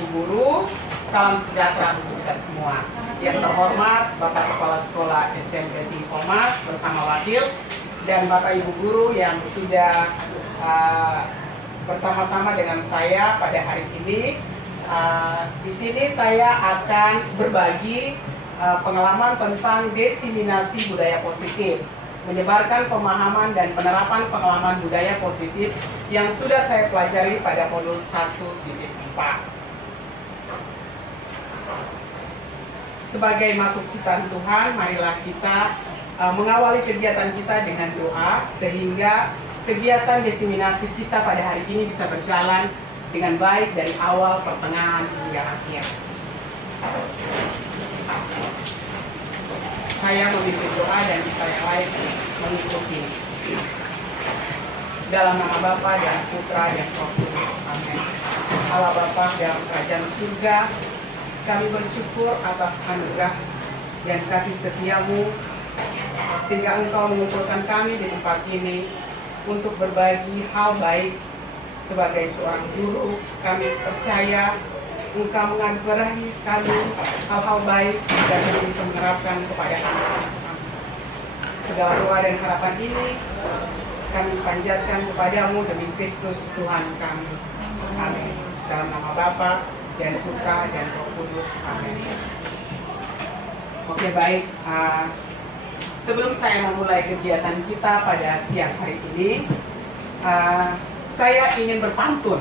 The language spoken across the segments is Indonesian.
Ibu Guru, salam sejahtera untuk kita semua. Yang terhormat Bapak Kepala Sekolah SMP Tingkomas bersama Wakil dan Bapak Ibu Guru yang sudah bersama-sama dengan saya pada hari ini. Di sini saya akan berbagi pengalaman tentang diseminasi budaya positif, menyebarkan pemahaman dan penerapan pengalaman budaya positif yang sudah saya pelajari pada modul 1.4. Sebagai makhluk ciptaan Tuhan, marilah kita mengawali kegiatan kita dengan doa sehingga kegiatan diseminasi kita pada hari ini bisa berjalan dengan baik dari awal, pertengahan hingga akhir. Saya memimpin doa dan kita yang lain mengikuti. Dalam nama Bapa dan Putra dan Roh Kudus. Amin. Allah Bapa dalam kerajaan surga, kami bersyukur atas anugerah dan kasih setiamu sehingga Engkau mengumpulkan kami di tempat ini untuk berbagi hal baik. Sebagai seorang guru, kami percaya Engkau menganugerahi kami hal-hal baik dan kami bisa menerapkan kepada anak-anak kami. Segala doa dan harapan ini kami panjatkan kepadamu demi Kristus Tuhan kami. Amin. Dalam nama Bapa dan Putra dan Roh Kudus. Amin. Oke, baik. Sebelum saya memulai kegiatan kita pada siang hari ini, saya ingin berpantun.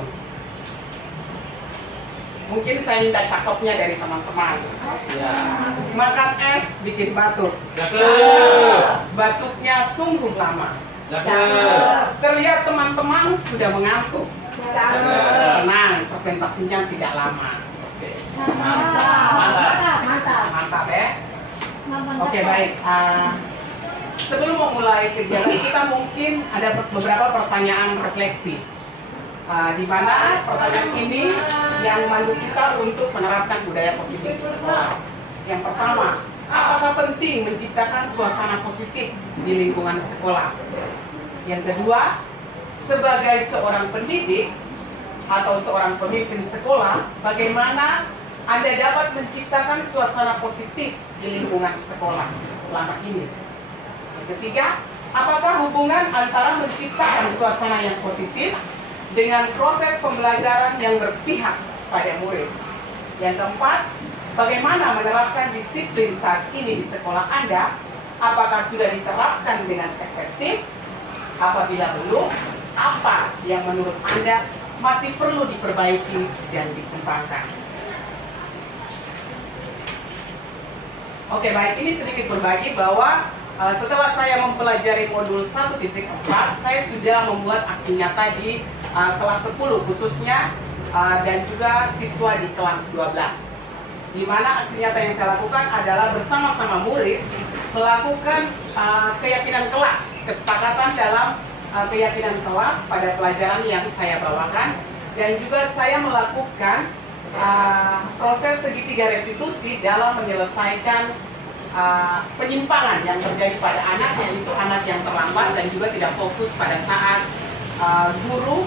Mungkin saya minta cakepnya dari teman-teman. Ya. Makan es bikin batuk. Batuknya sungguh lama. Terlihat teman-teman sudah mengantuk. Tenang, presentasinya tidak lama. Mantap ya. Oke, baik. Sebelum memulai kegiatan kita mungkin ada beberapa pertanyaan refleksi, di mana pertanyaan ini yang memandu kita untuk menerapkan budaya positif di sekolah. Yang pertama, apakah penting menciptakan suasana positif di lingkungan sekolah? Yang kedua, sebagai seorang pendidik atau seorang pemimpin sekolah, bagaimana Anda dapat menciptakan suasana positif di lingkungan sekolah selama ini? Ketiga, apakah hubungan antara menciptakan suasana yang positif dengan proses pembelajaran yang berpihak pada murid? Yang keempat, bagaimana menerapkan disiplin saat ini di sekolah Anda? Apakah sudah diterapkan dengan efektif? Apabila belum, apa yang menurut Anda masih perlu diperbaiki dan dikembangkan? Oke, baik, ini sedikit berbagi bahwa setelah saya mempelajari modul 1.4, saya sudah membuat aksi nyata di kelas 10 khususnya dan juga siswa di kelas 12. Di mana aksi nyata yang saya lakukan adalah bersama-sama murid melakukan keyakinan kelas, kesepakatan dalam keyakinan kelas pada pelajaran yang saya bawakan, dan juga saya melakukan proses segitiga restitusi dalam menyelesaikan penyimpangan yang terjadi pada anak, yaitu anak yang terlambat dan juga tidak fokus pada saat guru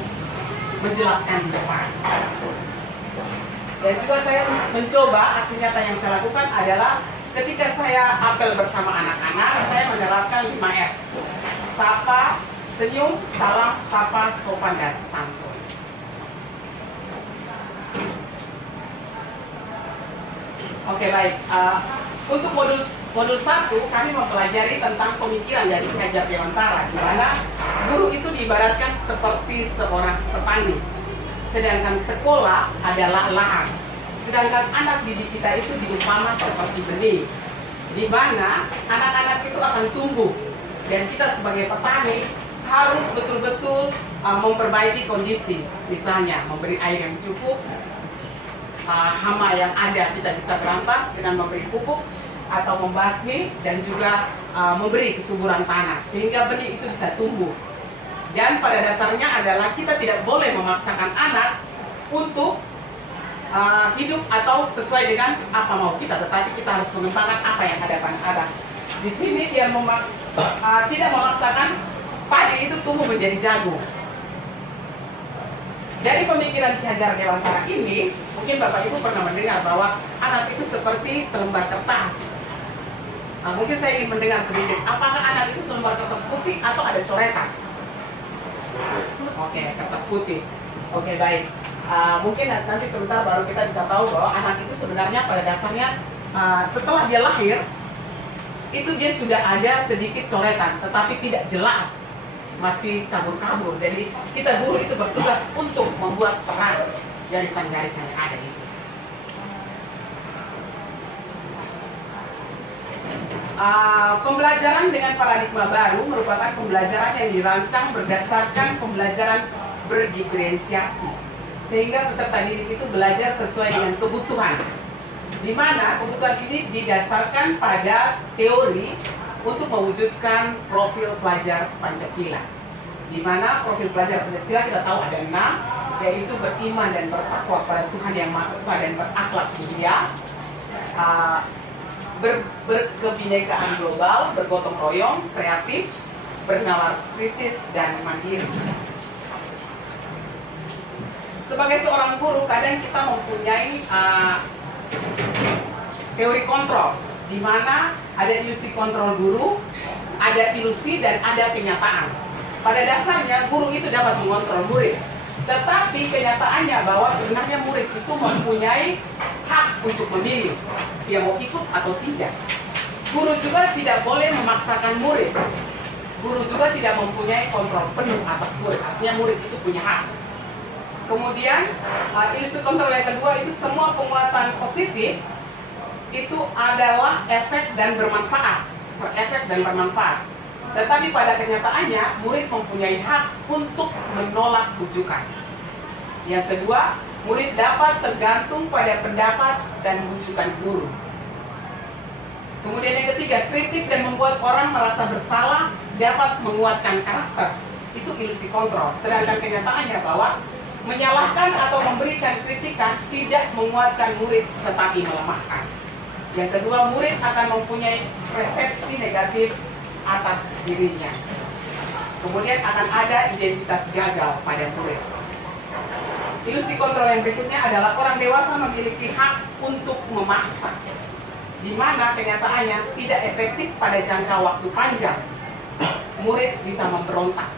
menjelaskan di depan. Dan juga saya mencoba, aksi nyata yang saya lakukan adalah ketika saya apel bersama anak-anak, saya menerapkan 5S. Sapa, senyum, salam, sapa, sopan, dan santun. Oke, baik. Untuk modul 1 kami mempelajari tentang pemikiran dari Ki Hajar Dewantara, di mana guru itu diibaratkan seperti seorang petani, sedangkan sekolah adalah lahan. Sedangkan anak didik kita itu diumpama seperti benih, di mana anak-anak itu akan tumbuh, dan kita sebagai petani harus betul-betul memperbaiki kondisi, misalnya memberi air yang cukup, hama yang ada kita bisa berantas dengan memberi pupuk atau membasmi, dan juga memberi kesuburan tanah sehingga benih itu bisa tumbuh. Dan pada dasarnya adalah kita tidak boleh memaksakan anak untuk hidup atau sesuai dengan apa mau kita, tetapi kita harus mengembangkan apa yang ada pada anak. Di sini dia tidak memaksakan padi itu tumbuh menjadi jagung. Dari pemikiran Ki Hajar Dewantara ini, mungkin Bapak Ibu pernah mendengar bahwa anak itu seperti selembar kertas. Nah, mungkin saya ingin mendengar sedikit, apakah anak itu selembar kertas putih atau ada coretan? Oke, kertas putih. Oke, baik. Mungkin nanti sebentar baru kita bisa tahu bahwa anak itu sebenarnya pada dasarnya setelah dia lahir, itu dia sudah ada sedikit coretan, tetapi tidak jelas, masih kabur-kabur. Jadi kita guru itu bertugas untuk membuat terang garisan-garisan yang ada itu. Pembelajaran dengan paradigma baru merupakan pembelajaran yang dirancang berdasarkan pembelajaran berdiferensiasi, sehingga peserta didik itu belajar sesuai dengan kebutuhan, di mana kebutuhan ini didasarkan pada teori untuk mewujudkan profil pelajar Pancasila. Di mana profil pelajar Pancasila kita tahu ada 6, yaitu beriman dan bertakwa pada Tuhan Yang Maha Esa dan berakhlak mulia, berkebinekaan global, bergotong royong, kreatif, bernalar kritis, dan mandiri. Sebagai seorang guru, kadang kita mempunyai teori kontrol, di mana ada ilusi kontrol guru, ada ilusi dan ada kenyataan. Pada dasarnya guru itu dapat mengontrol murid, tetapi kenyataannya bahwa sebenarnya murid itu mempunyai hak untuk memilih dia mau ikut atau tidak. Guru juga tidak boleh memaksakan murid. Guru juga tidak mempunyai kontrol penuh atas murid. Artinya murid itu punya hak. Kemudian ilusi kontrol yang kedua itu semua penguatan positif itu adalah efek dan bermanfaat, berefek dan bermanfaat. Tetapi pada kenyataannya murid mempunyai hak untuk menolak bujukan. Yang kedua, murid dapat tergantung pada pendapat dan bujukan guru. Kemudian yang ketiga, kritik dan membuat orang merasa bersalah dapat menguatkan karakter. Itu ilusi kontrol. Sedangkan kenyataannya bahwa menyalahkan atau memberikan kritikan tidak menguatkan murid tetapi melemahkan. Yang kedua, murid akan mempunyai persepsi negatif atas dirinya. Kemudian akan ada identitas gagal pada murid. Ilusi kontrol yang berikutnya adalah orang dewasa memiliki hak untuk memaksa, di mana kenyataannya tidak efektif pada jangka waktu panjang. Murid bisa memberontak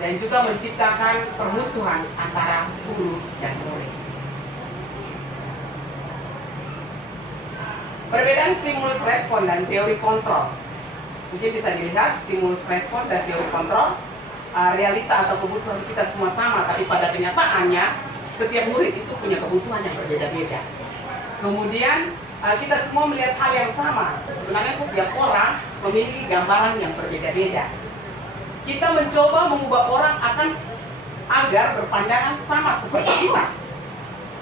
dan juga menciptakan permusuhan antara guru dan murid. Perbedaan stimulus respon dan teori kontrol. Mungkin bisa dilihat stimulus respon dan teori kontrol. Realita atau kebutuhan kita semua sama, tapi pada kenyataannya setiap murid itu punya kebutuhan yang berbeda-beda. Kemudian kita semua melihat hal yang sama. Sebenarnya setiap orang memiliki gambaran yang berbeda-beda. Kita mencoba mengubah orang agar berpandangan sama seperti kita.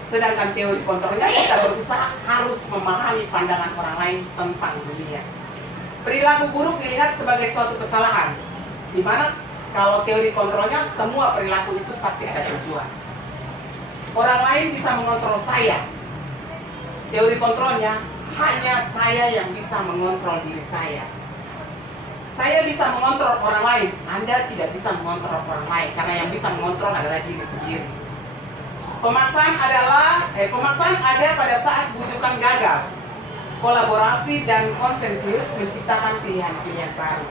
Sedangkan teori kontrolnya kita berusaha harus memahami pandangan orang lain tentang dunia. Perilaku buruk dilihat sebagai suatu kesalahan, di mana kalau teori kontrolnya semua perilaku itu pasti ada tujuan. Orang lain bisa mengontrol saya. Teori kontrolnya hanya saya yang bisa mengontrol diri saya. Saya bisa mengontrol orang lain, Anda tidak bisa mengontrol orang lain, karena yang bisa mengontrol adalah diri sendiri. Pemaksaan ada pada saat bujukan gagal. Kolaborasi dan konsensus menciptakan pilihan-pilihan baru.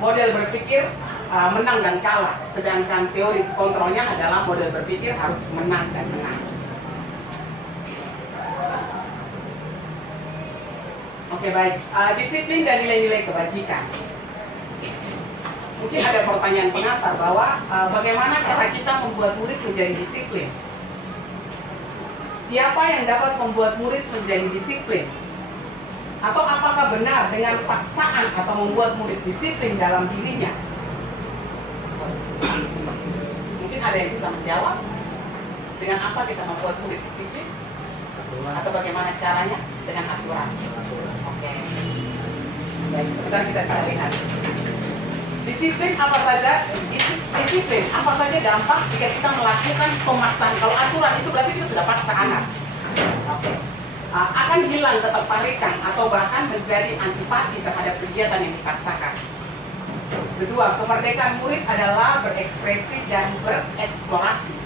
Model berpikir menang dan kalah, sedangkan teori kontrolnya adalah model berpikir harus menang dan menang. Oke, baik. Disiplin dan nilai-nilai kebajikan. Mungkin ada pertanyaan pengantar bahwa bagaimana cara kita membuat murid menjadi disiplin? Siapa yang dapat membuat murid menjadi disiplin? Atau apakah benar dengan paksaan atau membuat murid disiplin dalam dirinya? Mungkin ada yang bisa menjawab. Dengan apa kita membuat murid disiplin? Atau bagaimana caranya? Dengan aturan. Oke. Baik, sebentar kita bisa lihat. Disiplin apa saja dampak jika kita melakukan pemaksaan. Kalau aturan itu berarti kita sudah paksa anak. Oke. Akan hilang ketertarikan atau bahkan menjadi antipati terhadap kegiatan yang dipaksakan. Kedua, kemerdekaan murid adalah berekspresi dan bereksplorasi.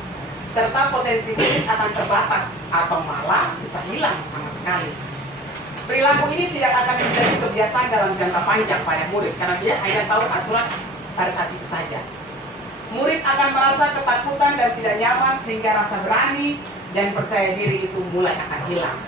serta potensi murid akan terbatas atau malah bisa hilang sama sekali. Perilaku ini tidak akan menjadi kebiasaan dalam jangka panjang pada murid karena dia hanya tahu aturan pada saat itu saja. Murid akan merasa ketakutan dan tidak nyaman sehingga rasa berani dan percaya diri itu mulai akan hilang.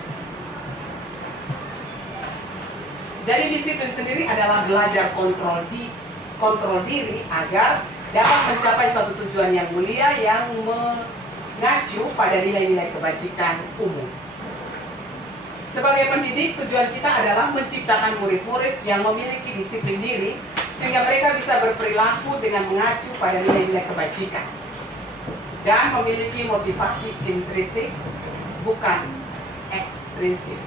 Jadi disiplin sendiri adalah belajar kontrol diri agar dapat mencapai suatu tujuan yang mulia yang mengacu pada nilai-nilai kebajikan umum. Sebagai pendidik, tujuan kita adalah menciptakan murid-murid yang memiliki disiplin diri sehingga mereka bisa berperilaku dengan mengacu pada nilai-nilai kebajikan dan memiliki motivasi intrinsik, bukan ekstrinsik.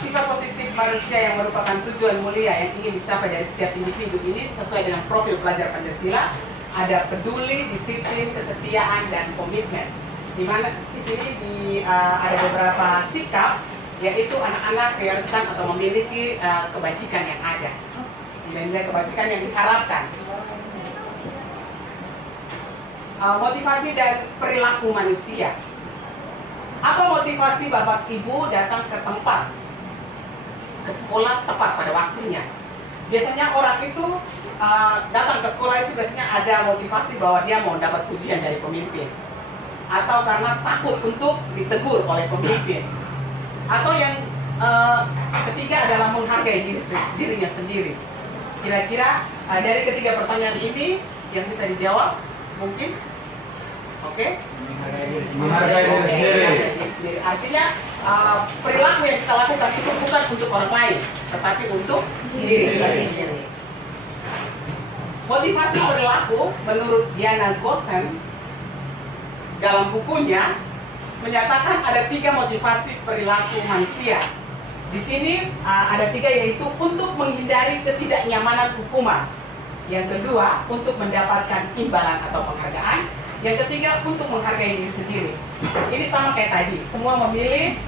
Sifat positif manusia yang merupakan tujuan mulia yang ingin dicapai dari setiap individu ini sesuai dengan profil pelajar Pancasila ada peduli, disiplin, kesetiaan, dan komitmen. Di mana di sini ada beberapa sikap, yaitu anak-anak diharuskan atau memiliki kebajikan yang ada, nilai-nilai kebajikan yang diharapkan. Motivasi dan perilaku manusia. Apa motivasi Bapak Ibu datang ke tempat, ke sekolah tepat pada waktunya? Biasanya orang itu datang ke sekolah itu biasanya ada motivasi bahwa dia mau dapat pujian dari pemimpin, atau karena takut untuk ditegur oleh pemimpin, atau yang ketiga adalah menghargai dirinya sendiri. Kira-kira dari ketiga pertanyaan ini yang bisa dijawab mungkin? Oke? Menghargai diri sendiri. Artinya perilaku yang kita lakukan itu bukan untuk orang lain, tetapi untuk diri kita sendiri. Motivasi perilaku menurut Diana Gosen dalam bukunya menyatakan ada 3 motivasi perilaku manusia. Di sini ada 3, yaitu untuk menghindari ketidaknyamanan hukuman. Yang kedua, untuk mendapatkan imbalan atau penghargaan. Yang ketiga, untuk menghargai diri sendiri. Ini sama kayak tadi, semua memilih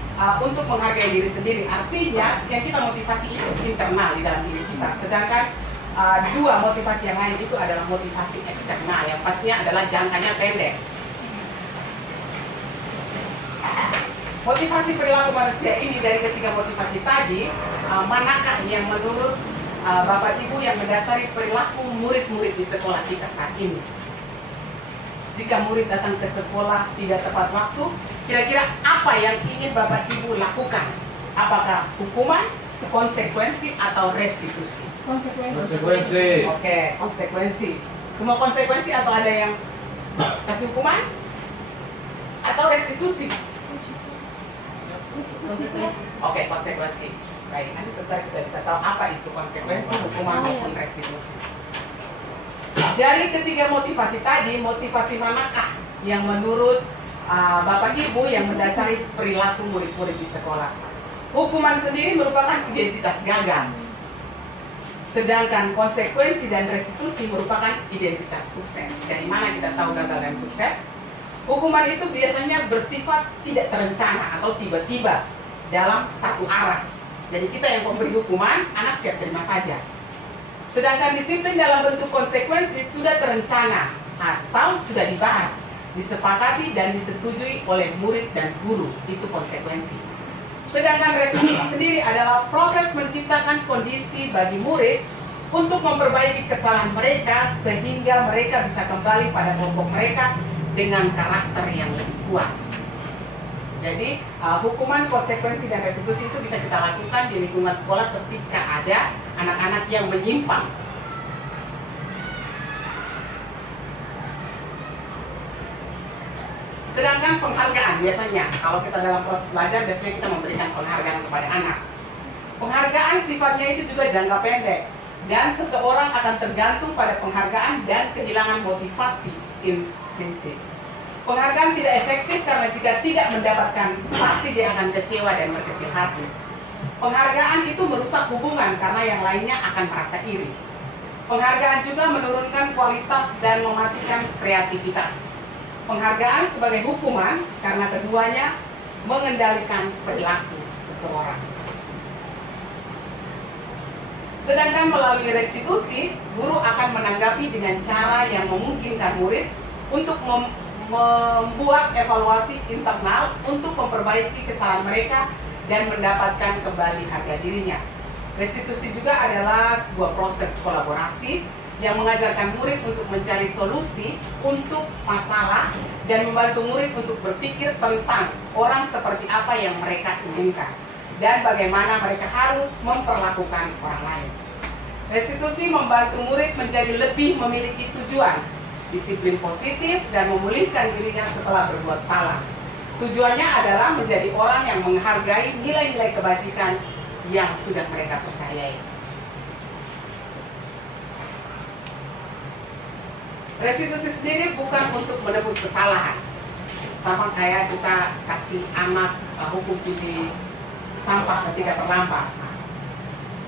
untuk menghargai diri sendiri. Artinya yang kita motivasi itu internal di dalam diri kita. Sedangkan 2 motivasi yang lain itu adalah motivasi eksternal, yang pastinya adalah jangkanya pendek. Motivasi perilaku manusia ini dari ketiga motivasi tadi, manakah yang menurut Bapak Ibu yang mendasari perilaku murid-murid di sekolah kita saat ini? Jika murid datang ke sekolah tidak tepat waktu, kira-kira apa yang ingin Bapak Ibu lakukan? Apakah hukuman, konsekuensi, atau restitusi? Konsekuensi. Oke, konsekuensi. Semua konsekuensi atau ada yang kasih hukuman? Atau restitusi? Oke, konsekuensi. Baik, nanti setelah kita bisa tahu apa itu konsekuensi, hukuman maupun restitusi. Dari ketiga motivasi tadi, motivasi manakah yang menurut Bapak Ibu yang mendasari perilaku murid-murid di sekolah? Hukuman sendiri merupakan identitas gagal, sedangkan konsekuensi dan restitusi merupakan identitas sukses. Dari mana kita tahu gagal dan sukses? Hukuman itu biasanya bersifat tidak terencana atau tiba-tiba dalam satu arah. Jadi kita yang memberi hukuman, anak siap terima saja. Sedangkan disiplin dalam bentuk konsekuensi sudah terencana atau sudah dibahas, disepakati dan disetujui oleh murid dan guru. Itu konsekuensi. Sedangkan restitusi sendiri adalah proses menciptakan kondisi bagi murid untuk memperbaiki kesalahan mereka sehingga mereka bisa kembali pada kelompok mereka dengan karakter yang lebih kuat. Jadi hukuman, konsekuensi, dan restitusi itu bisa kita lakukan di lingkungan sekolah ketika ada anak-anak yang menyimpang. Sedangkan penghargaan biasanya, kalau kita dalam proses belajar, biasanya kita memberikan penghargaan kepada anak. Penghargaan sifatnya itu juga jangka pendek, dan seseorang akan tergantung pada penghargaan dan kehilangan motivasi intrinsik. Penghargaan tidak efektif karena jika tidak mendapatkan, pasti dia akan kecewa dan berkecil hati. Penghargaan itu merusak hubungan karena yang lainnya akan merasa iri. Penghargaan juga menurunkan kualitas dan mematikan kreativitas. Penghargaan sebagai hukuman karena keduanya mengendalikan perilaku seseorang. Sedangkan melalui restitusi, guru akan menanggapi dengan cara yang memungkinkan murid untuk membuat evaluasi internal untuk memperbaiki kesalahan mereka dan mendapatkan kembali harga dirinya. Restitusi juga adalah sebuah proses kolaborasi yang mengajarkan murid untuk mencari solusi untuk masalah dan membantu murid untuk berpikir tentang orang seperti apa yang mereka inginkan dan bagaimana mereka harus memperlakukan orang lain. Restitusi membantu murid menjadi lebih memiliki tujuan, disiplin positif, dan memulihkan dirinya setelah berbuat salah. Tujuannya adalah menjadi orang yang menghargai nilai-nilai kebajikan yang sudah mereka percayai. Restitusi sendiri bukan untuk menebus kesalahan. Sama kayak kita kasih anak hukum pilih sampah ketika terlambat.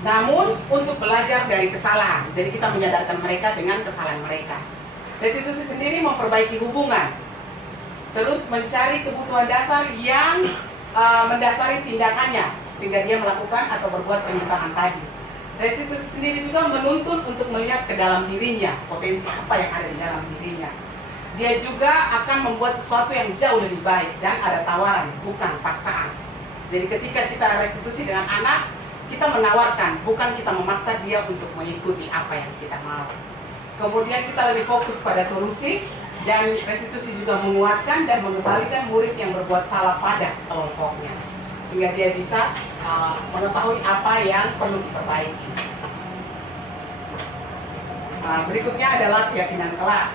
Namun untuk belajar dari kesalahan. Jadi kita menyadarkan mereka dengan kesalahan mereka. Restitusi sendiri memperbaiki hubungan. Terus mencari kebutuhan dasar yang mendasari tindakannya sehingga dia melakukan atau berbuat penyimpangan tadi. Restitusi sendiri juga menuntun untuk melihat ke dalam dirinya, potensi apa yang ada di dalam dirinya. Dia juga akan membuat sesuatu yang jauh lebih baik dan ada tawaran, bukan paksaan. Jadi ketika kita restitusi dengan anak, kita menawarkan, bukan kita memaksa dia untuk mengikuti apa yang kita mau. Kemudian kita lebih fokus pada solusi, dan restitusi juga menguatkan dan mengembalikan murid yang berbuat salah pada kelompoknya, sehingga dia bisa mengetahui apa yang perlu diperbaiki. Berikutnya adalah keyakinan kelas.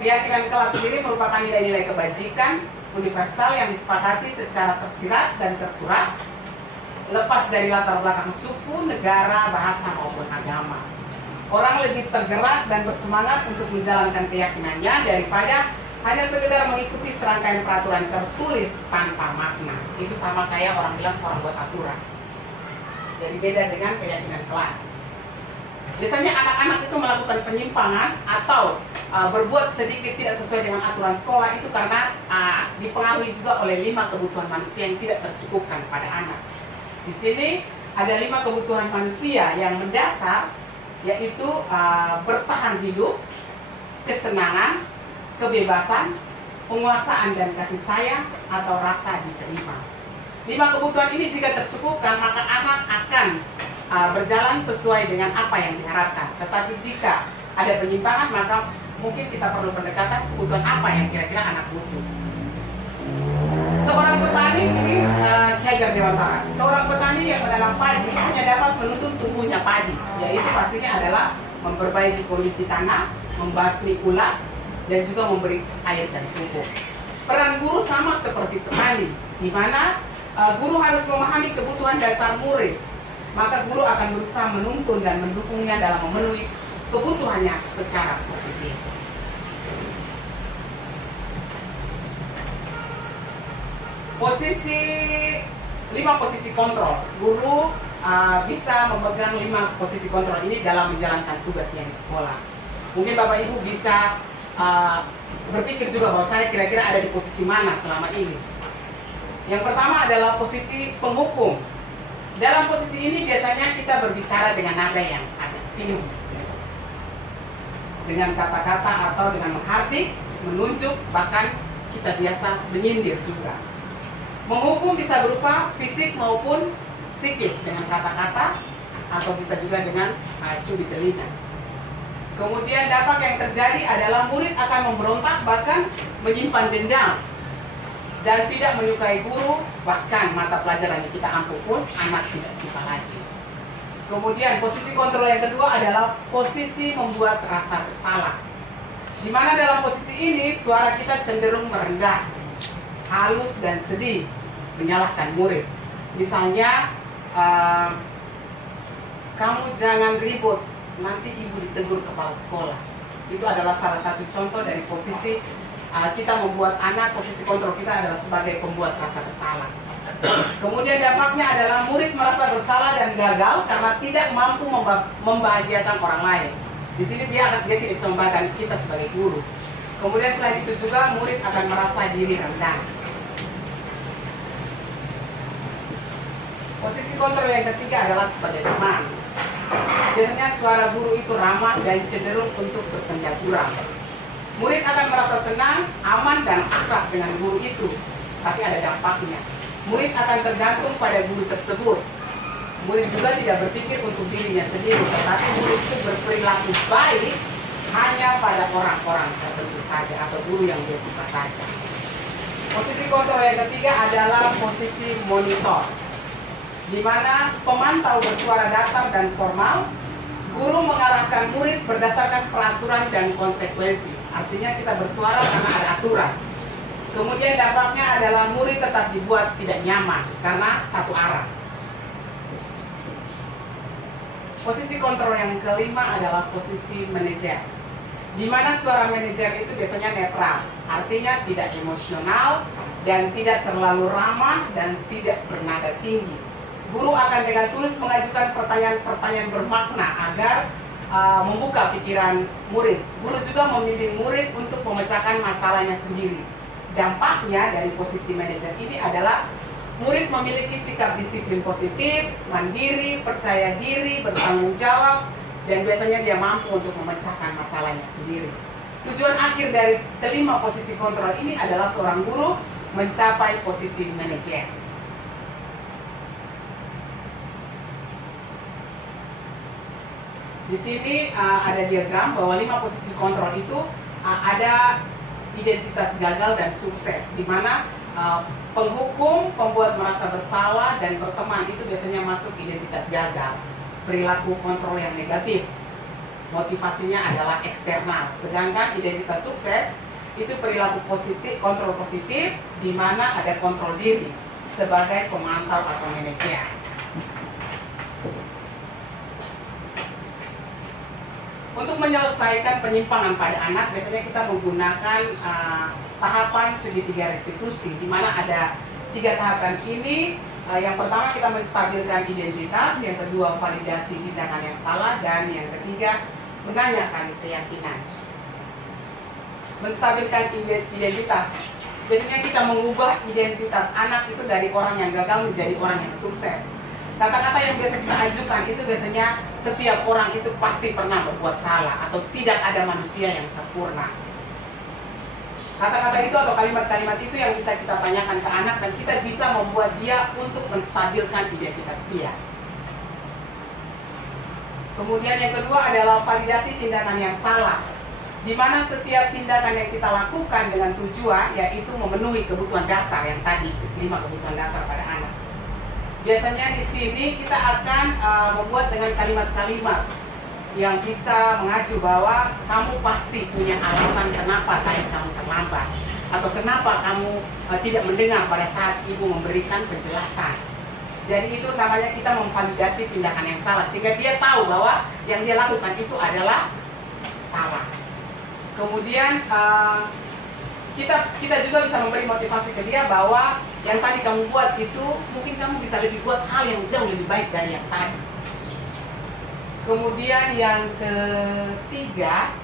Keyakinan kelas sendiri merupakan nilai-nilai kebajikan universal yang disepakati secara tersirat dan tersurat, lepas dari latar belakang suku, negara, bahasa maupun agama. Orang lebih tergerak dan bersemangat untuk menjalankan keyakinannya daripada hanya sekedar mengikuti serangkaian peraturan tertulis tanpa makna. Itu sama kayak orang bilang orang buat aturan. Jadi beda dengan keyakinan kelas. Biasanya anak-anak itu melakukan penyimpangan atau berbuat sedikit tidak sesuai dengan aturan sekolah itu karena dipengaruhi juga oleh 5 kebutuhan manusia yang tidak tercukupkan pada anak. Di sini ada 5 kebutuhan manusia yang mendasar, yaitu bertahan hidup, kesenangan, kebebasan, penguasaan dan kasih sayang, atau rasa diterima. 5 kebutuhan ini jika tercukupkan, maka anak akan berjalan sesuai dengan apa yang diharapkan. Tetapi jika ada penyimpangan, maka mungkin kita perlu pendekatan kebutuhan apa yang kira-kira anak butuh. Seorang petani ini Ki Hajar Dewantara. Seorang petani yang menanam padi hanya dapat menuntun tumbuhnya padi, yaitu pastinya adalah memperbaiki kondisi tanah, membasmi ulat, dan juga memberi air dan pupuk. Peran guru sama seperti petani, di mana guru harus memahami kebutuhan dasar murid. Maka guru akan berusaha menuntun dan mendukungnya dalam memenuhi kebutuhannya secara positif. Posisi 5 posisi kontrol. Guru bisa memegang 5 posisi kontrol ini dalam menjalankan tugasnya di sekolah. Mungkin Bapak Ibu bisa berpikir juga bahwa saya kira-kira ada di posisi mana selama ini. Yang pertama adalah posisi penghukum. Dalam posisi ini biasanya kita berbicara dengan nada yang agak tinggi, dengan kata-kata atau dengan menghardik, menunjuk, bahkan kita biasa menyindir juga. Menghukum bisa berupa fisik maupun psikis dengan kata-kata, atau bisa juga dengan cubit telinga. Kemudian dampak yang terjadi adalah murid akan memberontak, bahkan menyimpan dendam dan tidak menyukai guru, bahkan mata pelajaran yang kita ampuh pun anak tidak suka lagi. Kemudian posisi kontrol yang kedua adalah posisi membuat rasa bersalah, di mana dalam posisi ini suara kita cenderung merendah, halus dan sedih, menyalahkan murid. Misalnya, kamu jangan ribut, nanti ibu ditegur kepala sekolah. Itu adalah salah satu contoh dari posisi kita membuat anak, posisi kontrol kita adalah sebagai pembuat rasa bersalah. Kemudian dampaknya adalah murid merasa bersalah dan gagal karena tidak mampu membahagiakan orang lain. Di sini dia tidak bisa membahagiakan kita sebagai guru. Kemudian selain itu juga murid akan merasa diri rendah. Posisi kontrol yang ketiga adalah sebagai teman. Biasanya suara guru itu ramah dan cenderung untuk bersenja gurau. Murid akan merasa senang, aman, dan akrab dengan guru itu. Tapi ada dampaknya. Murid akan tergantung pada guru tersebut. Murid juga tidak berpikir untuk dirinya sendiri, tetapi murid itu berperilaku baik hanya pada orang-orang tertentu saja atau guru yang dia suka saja. Posisi kontrol yang ketiga adalah posisi monitor, di mana pemantau bersuara datar dan formal. Guru mengarahkan murid berdasarkan peraturan dan konsekuensi. Artinya kita bersuara karena ada aturan. Kemudian dampaknya adalah murid tetap dibuat tidak nyaman karena satu arah. Posisi kontrol yang kelima adalah posisi manajer, di mana suara manajer itu biasanya netral, artinya tidak emosional dan tidak terlalu ramah dan tidak bernada tinggi. Guru akan dengan tulus mengajukan pertanyaan-pertanyaan bermakna agar membuka pikiran murid. Guru juga membimbing murid untuk memecahkan masalahnya sendiri. Dampaknya dari posisi manajer ini adalah murid memiliki sikap disiplin positif, mandiri, percaya diri, bertanggung jawab, dan biasanya dia mampu untuk memecahkan masalahnya sendiri. Tujuan akhir dari kelima posisi kontrol ini adalah seorang guru mencapai posisi manajer. Di sini ada diagram bahwa 5 posisi kontrol itu ada identitas gagal dan sukses, di mana penghukum, pembuat merasa bersalah, dan berteman itu biasanya masuk identitas gagal. Perilaku kontrol yang negatif, motivasinya adalah eksternal. Sedangkan identitas sukses itu perilaku positif, kontrol positif, di mana ada kontrol diri sebagai pemantau atau manajer. Untuk menyelesaikan penyimpangan pada anak, biasanya kita menggunakan tahapan segitiga restitusi, di mana ada 3 tahapan ini. Yang pertama kita menstabilkan identitas, yang kedua validasi tindakan yang salah, dan yang ketiga menanyakan keyakinan. Menstabilkan identitas, biasanya kita mengubah identitas anak itu dari orang yang gagal menjadi orang yang sukses. Kata-kata yang biasa kita ajukan itu biasanya setiap orang itu pasti pernah berbuat salah atau tidak ada manusia yang sempurna. Kata-kata itu atau kalimat-kalimat itu yang bisa kita tanyakan ke anak dan kita bisa membuat dia untuk menstabilkan identitas dia. Kemudian yang kedua adalah validasi tindakan yang salah, di mana setiap tindakan yang kita lakukan dengan tujuan yaitu memenuhi kebutuhan dasar yang tadi, 5 kebutuhan dasar pada anak. Biasanya di sini kita akan membuat dengan kalimat-kalimat yang bisa mengacu bahwa kamu pasti punya alasan kenapa tadi kamu terlambat, atau kenapa kamu tidak mendengar pada saat ibu memberikan penjelasan. Jadi itu namanya kita memvalidasi tindakan yang salah, sehingga dia tahu bahwa yang dia lakukan itu adalah salah. Kemudian kita juga bisa memberi motivasi ke dia bahwa yang tadi kamu buat itu mungkin kamu bisa lebih buat hal yang jauh lebih baik dari yang tadi. Kemudian yang ketiga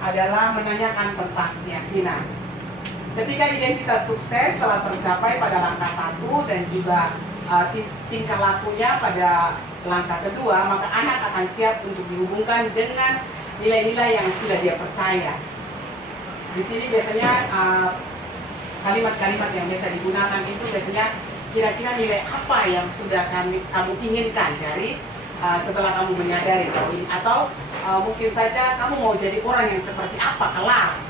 adalah menanyakan tentang keyakinan. Ketika identitas sukses telah tercapai pada langkah 1 dan juga tingkah lakunya pada langkah kedua, maka anak akan siap untuk dihubungkan dengan nilai-nilai yang sudah dia percaya. Di sini biasanya kalimat-kalimat yang biasa digunakan itu biasanya kira-kira nilai apa yang sudah kamu inginkan dari setelah kamu menyadari bahwa ini, atau mungkin saja kamu mau jadi orang yang seperti apa kelak.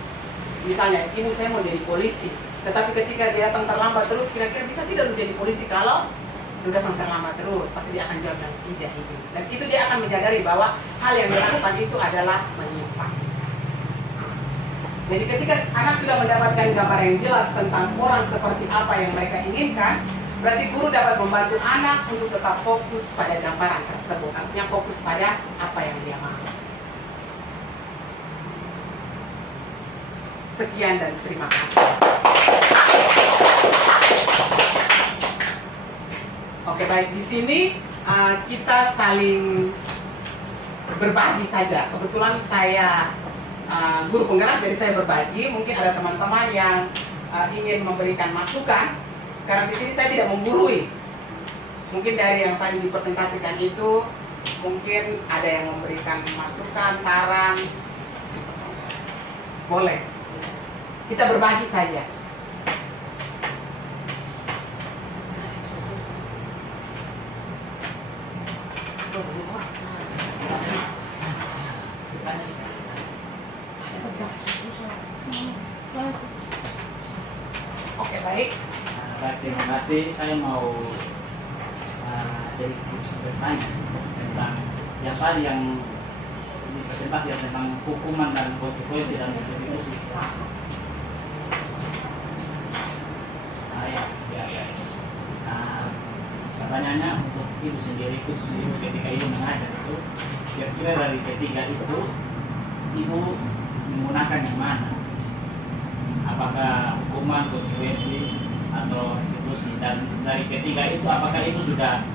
Misalnya ibu saya mau jadi polisi, tetapi ketika dia datang terlambat terus, kira-kira bisa tidak menjadi polisi kalau dia datang terlambat terus? Pasti dia akan jawab yang tidak itu. Dan itu dia akan menyadari bahwa hal yang dilakukan itu adalah menyimpang. Jadi ketika anak sudah mendapatkan gambar yang jelas tentang orang seperti apa yang mereka inginkan, berarti guru dapat membantu anak untuk tetap fokus pada gambaran tersebut. Artinya fokus pada apa yang dia mau. Sekian dan terima kasih. Oke, baik, di sini kita saling berbagi saja. Kebetulan saya guru penggerak, jadi saya berbagi. Mungkin ada teman-teman yang ingin memberikan masukan, karena di sini saya tidak menggurui. Mungkin dari yang tadi dipresentasikan itu mungkin ada yang memberikan masukan, saran, boleh. Kita berbagi saja. Oke, baik. Baik, terima kasih. Saya mau sedikit bertanya tentang yang tadi yang dipresentasi tentang hukuman dan konsekuensi dan restitusi. Pertanyaannya untuk ibu sendiri, khusus ibu ketika ibu mengajar itu, kira-kira dari ketiga itu ibu menggunakan yang mana? Apakah hukuman, konsekuensi, atau restitusi? Dan dari ketiga itu apakah ibu sudah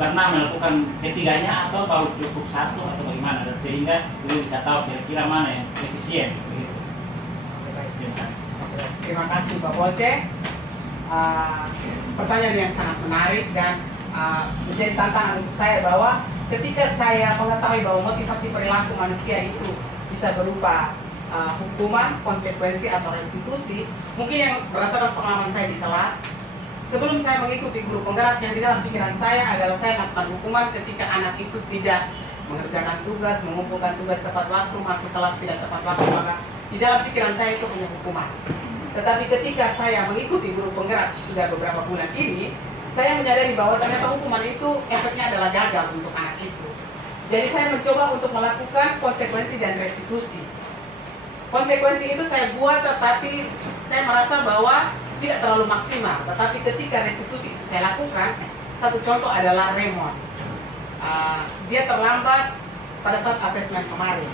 pernah melakukan ketiganya atau baru cukup satu atau bagaimana? Dan sehingga ibu bisa tahu kira-kira mana yang efisien. Begitu. Terima kasih. Terima kasih Pak Boce. Pertanyaan yang sangat menarik dan menjadi tantangan untuk saya bahwa ketika saya mengetahui bahwa motivasi perilaku manusia itu bisa berupa hukuman, konsekuensi atau restitusi, mungkin yang berdasarkan pengalaman saya di kelas, sebelum saya mengikuti guru penggerak, yang di dalam pikiran saya adalah saya melakukan hukuman ketika anak itu tidak mengerjakan tugas, mengumpulkan tugas tepat waktu, masuk kelas tidak tepat waktu, maka di dalam pikiran saya itu punya hukuman. Tetapi ketika saya mengikuti guru penggerak sudah beberapa bulan ini, saya menyadari bahwa ternyata hukuman itu efeknya adalah gagal untuk anak itu. Jadi saya mencoba untuk melakukan konsekuensi dan restitusi. Konsekuensi itu saya buat, tetapi saya merasa bahwa tidak terlalu maksimal. Tetapi ketika restitusi itu saya lakukan, satu contoh adalah Raymond. Dia terlambat pada saat asesmen kemarin.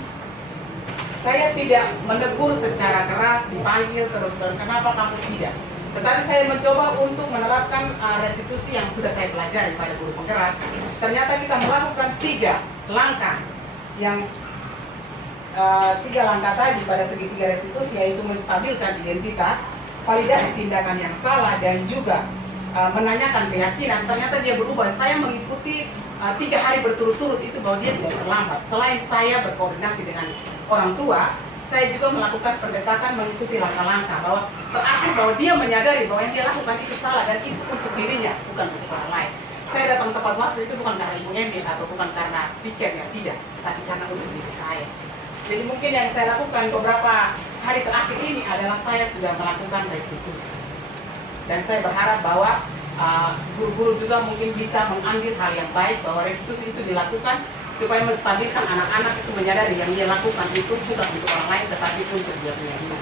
Saya tidak menegur secara keras, dipanggil terus, kenapa kamu tidak? Tetapi saya mencoba untuk menerapkan restitusi yang sudah saya pelajari pada guru penggerak. Ternyata kita melakukan 3 langkah yang 3 langkah tadi pada segitiga restitusi, yaitu menstabilkan identitas, validasi tindakan yang salah, dan juga menanyakan keyakinan. Ternyata dia berubah. Saya mengikuti 3 hari berturut-turut itu bahwa dia tidak terlambat. Selain saya berkoordinasi dengan orang tua, saya juga melakukan pendekatan mengikuti langkah-langkah bahwa terakhir bahwa dia menyadari bahwa yang dia lakukan itu salah dan itu untuk dirinya, bukan untuk orang lain. Saya datang tepat waktu itu bukan karena ibu Emin atau bukan karena pikirnya, tidak, tapi karena untuk diri saya. Jadi mungkin yang saya lakukan beberapa hari terakhir ini adalah saya sudah melakukan restitusi. Dan saya berharap bahwa guru-guru juga mungkin bisa mengambil hal yang baik bahwa restitusi itu dilakukan supaya menstabilkan anak-anak itu menyadari yang dia lakukan itu bukan untuk orang lain tetapi untuk dia punya hidup.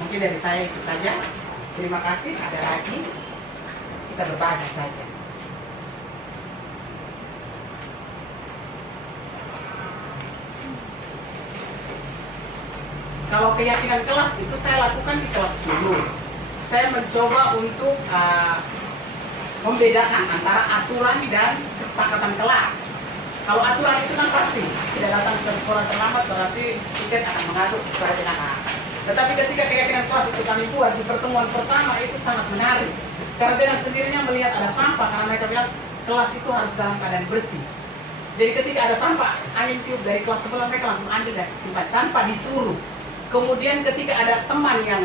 Mungkin dari saya itu saja. Terima kasih. Ada lagi, kita berbagi saja. Kalau keyakinan kelas itu saya lakukan di kelas dulu. Saya mencoba untuk membedakan antara aturan dan kesepakatan kelas. Kalau aturan itu kan pasti tidak datang ke sekolah terlambat berarti tiket akan mengatur sesuai dengan hak. Tetapi ketika keyakinan kelas itu kami buat di pertemuan pertama itu sangat menarik. Karena dengan sendirinya melihat ada sampah, karena mereka bilang kelas itu harus dalam keadaan bersih. Jadi ketika ada sampah, angin tiup dari kelas sebelah mereka langsung ambil dan simpan tanpa disuruh. Kemudian ketika ada teman yang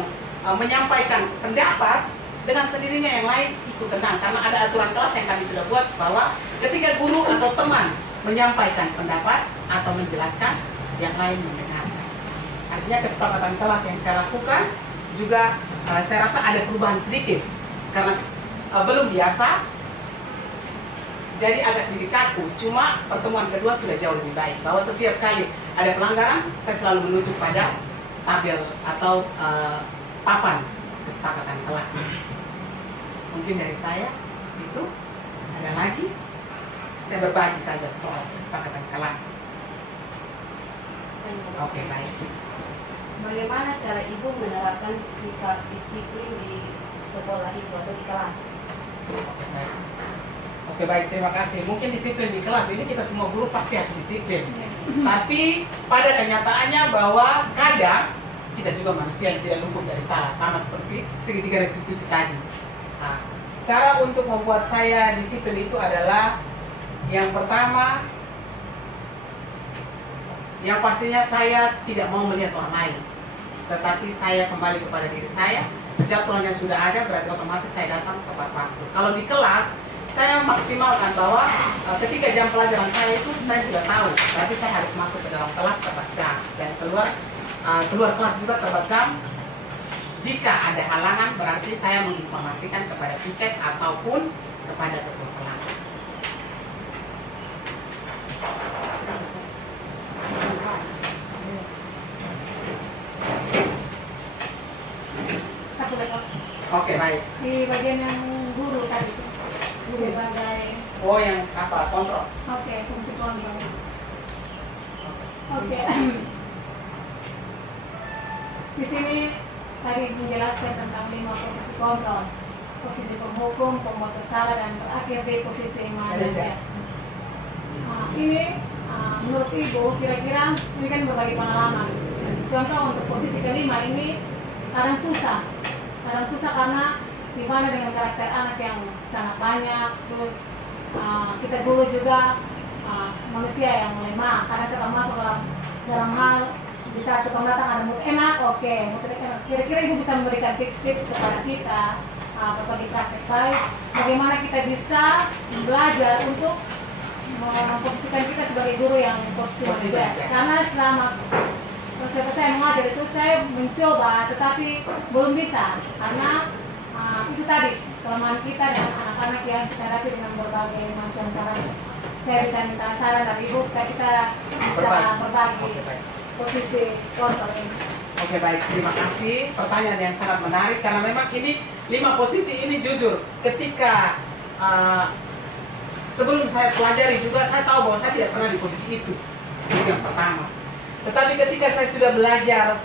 menyampaikan pendapat, dengan sendirinya yang lain ikut tenang karena ada aturan kelas yang kami sudah buat bahwa ketika guru atau teman menyampaikan pendapat atau menjelaskan, yang lain mendengarkan. Artinya kesepakatan kelas yang saya lakukan juga saya rasa ada perubahan sedikit karena belum biasa, jadi agak sedikit kaku. Cuma pertemuan kedua sudah jauh lebih baik bahwa setiap kali ada pelanggaran saya selalu menunjuk pada tabel atau papan kesepakatan kelas. Mungkin dari saya itu. Ada lagi? Saya berbagi saja soal kesepakatan kelas. Oke, baik. Bagaimana cara ibu menerapkan sikap disiplin di sekolah itu atau di kelas? Oke, baik. Terima kasih. Mungkin disiplin di kelas ini kita semua guru pasti harus disiplin. Tapi pada kenyataannya bahwa kadang kita juga manusia yang tidak luput dari salah, sama seperti segitiga restitusi tadi. Nah, cara untuk membuat saya disiplin itu adalah Yang pertama, yang pastinya saya tidak mau melihat orang lain, tetapi saya kembali kepada diri saya. Jadwalnya sudah ada, berarti otomatis saya datang tepat waktu. Kalau di kelas, saya maksimalkan bahwa ketika jam pelajaran saya itu saya sudah tahu, berarti saya harus masuk ke dalam kelas tepat jam dan keluar kelas juga tepat jam. Jika ada halangan, berarti saya menginformasikan kepada piket ataupun kepada ketua kelas. Satu lekor. Oke, baik. Di bagian yang guru tadi itu sebagai Oh, yang apa? Kontrol. oke fungsi kontrol. Oke. Di sini tadi menjelaskan tentang 5 posisi kontrol. Posisi penghukum, pembuat bersalah, dan terakhir di posisi manajer. Nah, ini menurut Ibu kira-kira ini kan berbagi pengalaman. Contoh untuk posisi kelima ini kadang susah karena dimana dengan karakter anak yang sangat banyak, terus kita dulu juga manusia yang lemah, karena kita masuk dalam hal di saat kita datang ada mood enak, oke, mood enak. Kira-kira Ibu bisa memberikan tips-tips kepada kita berbagi praktek baik, bagaimana kita bisa belajar untuk memposisikan kita sebagai guru yang positif. Karena selama proses saya mengajar itu saya mencoba tetapi belum bisa, karena itu tadi kelemahan kita dan anak-anak yang kita hadapi dengan berbagai macam cara. Saya bisa minta saran dari Ibu supaya kita bisa berbagi posisi kontrol ini. Oke, baik, terima kasih. Pertanyaan yang sangat menarik karena memang ini 5 posisi ini jujur ketika sebelum saya pelajari juga saya tahu bahwa saya tidak pernah di posisi itu. Itu yang pertama. Tetapi ketika saya sudah belajar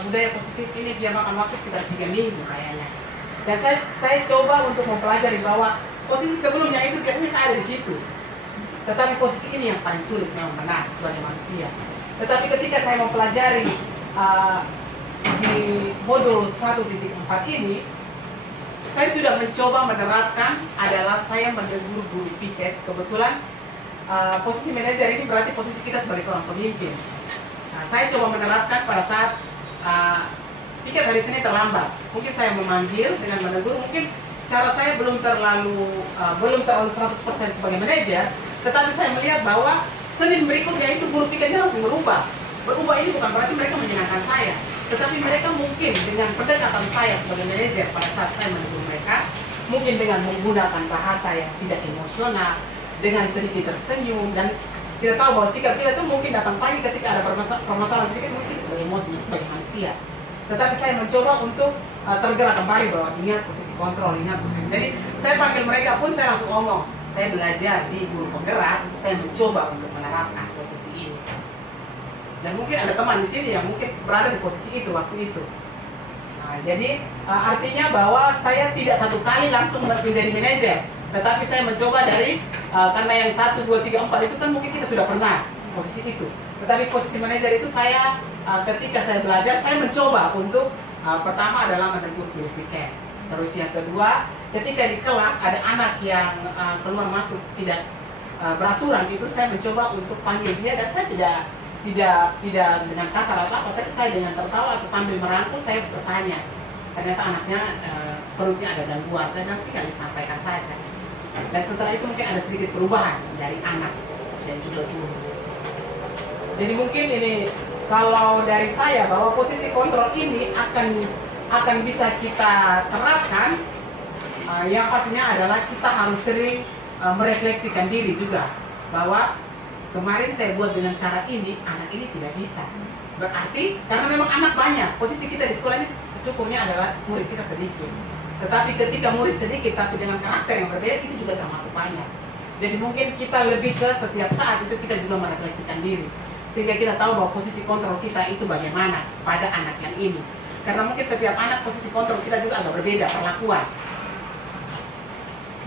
budaya positif ini, dia makan waktu sekitar 3 minggu kayaknya. Dan saya coba untuk mempelajari bahwa posisi sebelumnya itu biasanya saya ada di situ. Tetapi posisi ini yang paling sulit memang benar sebagai manusia. Tetapi ketika saya mempelajari di modul 1.4 ini, saya sudah mencoba menerapkan adalah saya menegur guru piket. Kebetulan posisi manajer ini berarti posisi kita sebagai seorang pemimpin. Nah, saya coba menerapkan pada saat piket hari Senin terlambat. Mungkin saya memanggil dengan menegur, mungkin cara saya belum terlalu 100% sebagai manajer, tetapi saya melihat bahwa Senin berikutnya itu guru piketnya langsung berubah. Berubah ini bukan berarti mereka menyenangkan saya, tetapi mereka mungkin dengan pendekatan saya sebagai manajer pada saat saya menegur mereka, mungkin dengan menggunakan bahasa yang tidak emosional, dengan sedikit tersenyum, dan kita tahu bahwa sikap kita itu mungkin datang pagi ketika ada permasalahan sedikit, mungkin sebagai emosi, sebagai manusia. Tetapi saya mencoba untuk tergerak kembali bahwa ingat posisi kontrol, ingat posisi. Jadi saya panggil mereka pun saya langsung ngomong, saya belajar di guru penggerak, saya mencoba untuk menerapkan posisi ini. Dan mungkin ada teman di sini yang mungkin berada di posisi itu waktu itu. Nah, jadi artinya bahwa saya tidak satu kali langsung menjadi manajer, tetapi saya mencoba dari karena yang 1, 2, 3, 4 itu kan mungkin kita sudah pernah posisi itu. Tetapi posisi manajer itu saya ketika saya belajar saya mencoba untuk pertama adalah menegur guru piket. Terus yang kedua, ketika di kelas ada anak yang keluar masuk tidak beraturan, itu saya mencoba untuk panggil dia dan saya tidak dengan kasar atau apa, tapi saya dengan tertawa atau sambil merangkul saya bertanya. Ternyata anaknya perutnya ada gangguan, saya nanti kali sampaikan saja. Dan setelah itu mungkin ada sedikit perubahan dari anak dan juga guru. Jadi mungkin ini kalau dari saya bahwa posisi kontrol ini akan bisa kita terapkan, yang pastinya adalah kita harus sering merefleksikan diri juga bahwa kemarin saya buat dengan cara ini, anak ini tidak bisa. Berarti karena memang anak banyak, posisi kita di sekolah ini syukurnya adalah murid kita sedikit. Tetapi ketika murid sedikit tapi dengan karakter yang berbeda, itu juga termasuk banyak. Jadi mungkin kita lebih ke setiap saat itu kita juga merefleksikan diri, sehingga kita tahu bahwa posisi kontrol kita itu bagaimana pada anak yang ini. Karena mungkin setiap anak posisi kontrol kita juga agak berbeda perlakuan.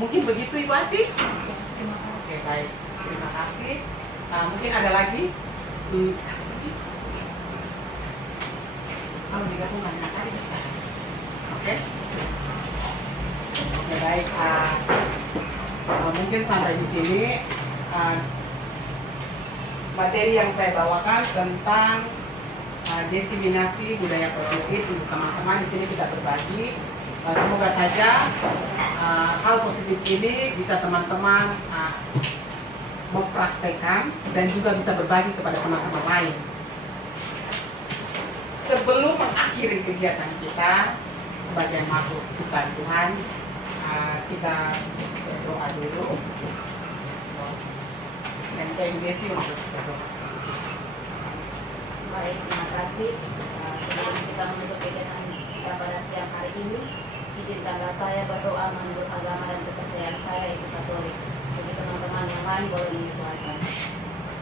Mungkin begitu Ibu Ati? Oke, baik. Terima kasih. Mungkin ada lagi? Kalau digabungkan tadi bisa. Oke? Oke, baik. Mungkin sampai di sini materi yang saya bawakan tentang diseminasi budaya positif untuk teman-teman. Di sini kita berbagi. Semoga saja hal positif ini bisa teman-teman mempraktekkan dan juga bisa berbagi kepada teman-teman lain. Sebelum mengakhiri kegiatan kita sebagai makhluk ciptaan Tuhan, kita berdoa dulu. Dan kita Desi untuk berdoa. Baik, terima kasih. Sebelum kita menutup kegiatan kita pada siang hari ini, izinkanlah saya berdoa menurut agama dan kepercayaan saya yaitu Katolik. Jadi teman-teman yang lain boleh menyesuaikan.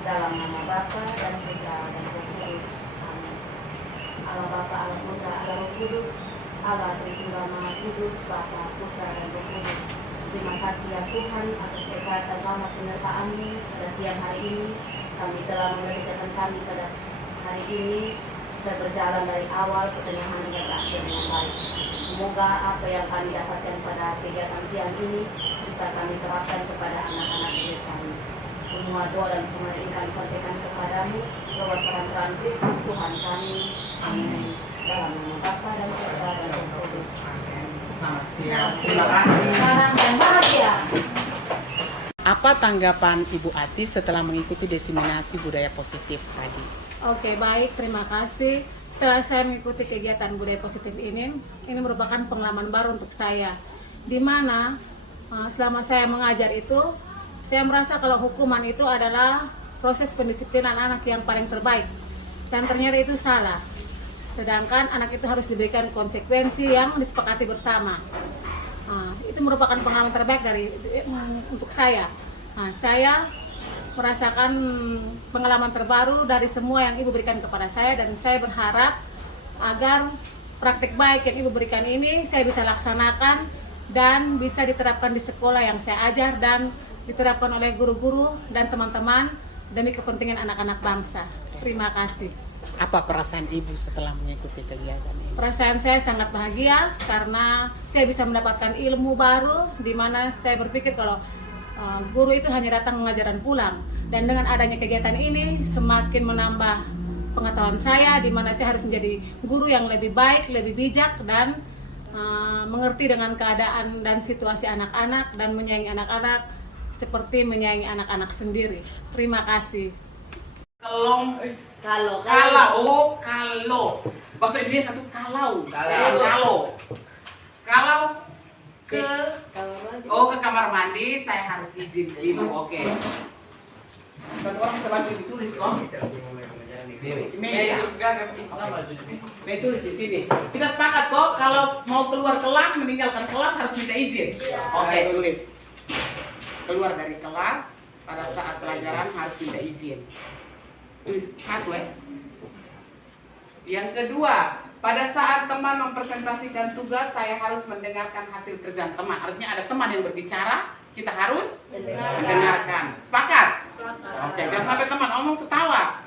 Dalam nama Bapa dan Putra dan Roh Kudus. Amin. Allah Bapa, Allah Putra, Allah Roh Kudus, Allah Tritunggal Maha Kudus, Bapa, Putra dan Roh Kudus. Terima kasih ya Tuhan atas berkat dan rahmat penyertaan-Mu pada siang hari ini. Kami telah mengerjakan kami pada hari ini. Saya berjalan dari awal pertengahan hingga akhir dengan baik. Semoga apa yang kami dapatkan pada kegiatan siang ini bisa kami terapkan kepada anak-anak didik kami. Semua doa dan pengajian kami sampaikan kepadamu lewat peran Kristus Tuhan kami. Amin. Dalam nama Bapa dan Putra dan Roh Kudus. Selamat siang. Terima kasih. Sekarang dan bahagia. Apa tanggapan Ibu Ati setelah mengikuti diseminasi budaya positif tadi? Oke, baik, terima kasih. Setelah saya mengikuti kegiatan budaya positif ini merupakan pengalaman baru untuk saya. Di mana selama saya mengajar itu, saya merasa kalau hukuman itu adalah proses pendisiplinan anak yang paling terbaik. Dan ternyata itu salah. Sedangkan anak itu harus diberikan konsekuensi yang disepakati bersama. Itu merupakan pengalaman terbaik untuk saya. Saya merasakan pengalaman terbaru dari semua yang Ibu berikan kepada saya, dan saya berharap agar praktik baik yang Ibu berikan ini saya bisa laksanakan dan bisa diterapkan di sekolah yang saya ajar dan diterapkan oleh guru-guru dan teman-teman demi kepentingan anak-anak bangsa. Terima kasih. Apa perasaan Ibu setelah mengikuti kegiatan ini? Perasaan saya sangat bahagia karena saya bisa mendapatkan ilmu baru, di mana saya berpikir kalau guru itu hanya datang mengajar dan pulang. Dan dengan adanya kegiatan ini semakin menambah pengetahuan saya, di mana saya harus menjadi guru yang lebih baik, lebih bijak, dan mengerti dengan keadaan dan situasi anak-anak dan menyayangi anak-anak seperti menyayangi anak-anak sendiri. Terima kasih. Kalau bahasa Indonesia satu kalau ke kamar mandi saya harus izin ke Ibu. Oke. Satu orang bisa bantu ditulis kok. Saya tulis di sini. Kita sepakat kok kalau mau keluar kelas, meninggalkan kelas harus minta izin. Oke, tulis. Keluar dari kelas pada saat pelajaran harus minta izin. Tulis satu ya. Yang kedua, pada saat teman mempresentasikan tugas, saya harus mendengarkan hasil kerjaan teman. Artinya ada teman yang berbicara, kita harus mendengarkan. Sepakat? Oke, jangan sampai teman omong ketawa.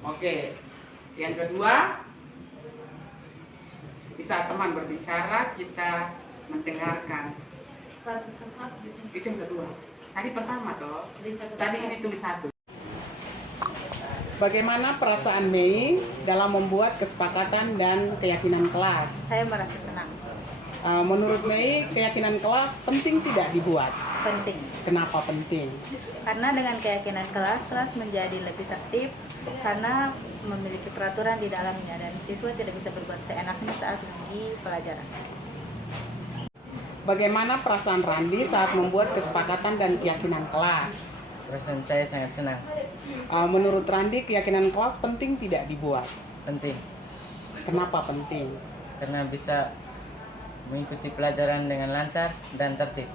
Oke. Yang kedua, di saat teman berbicara, kita mendengarkan. Itu yang kedua. Tadi pertama toh. Tadi ini tulis satu. Bagaimana perasaan Mei dalam membuat kesepakatan dan keyakinan kelas? Saya merasa senang. Menurut Mei, keyakinan kelas penting tidak dibuat? Penting. Kenapa penting? Karena dengan keyakinan kelas menjadi lebih tertib karena memiliki peraturan di dalamnya dan siswa tidak bisa berbuat seenaknya saat mengikuti pelajaran. Bagaimana perasaan Randi saat membuat kesepakatan dan keyakinan kelas? Perasaan saya sangat senang. Menurut Randi, keyakinan kelas penting tidak dibuat? Penting. Kenapa penting? Karena bisa mengikuti pelajaran dengan lancar dan tertib.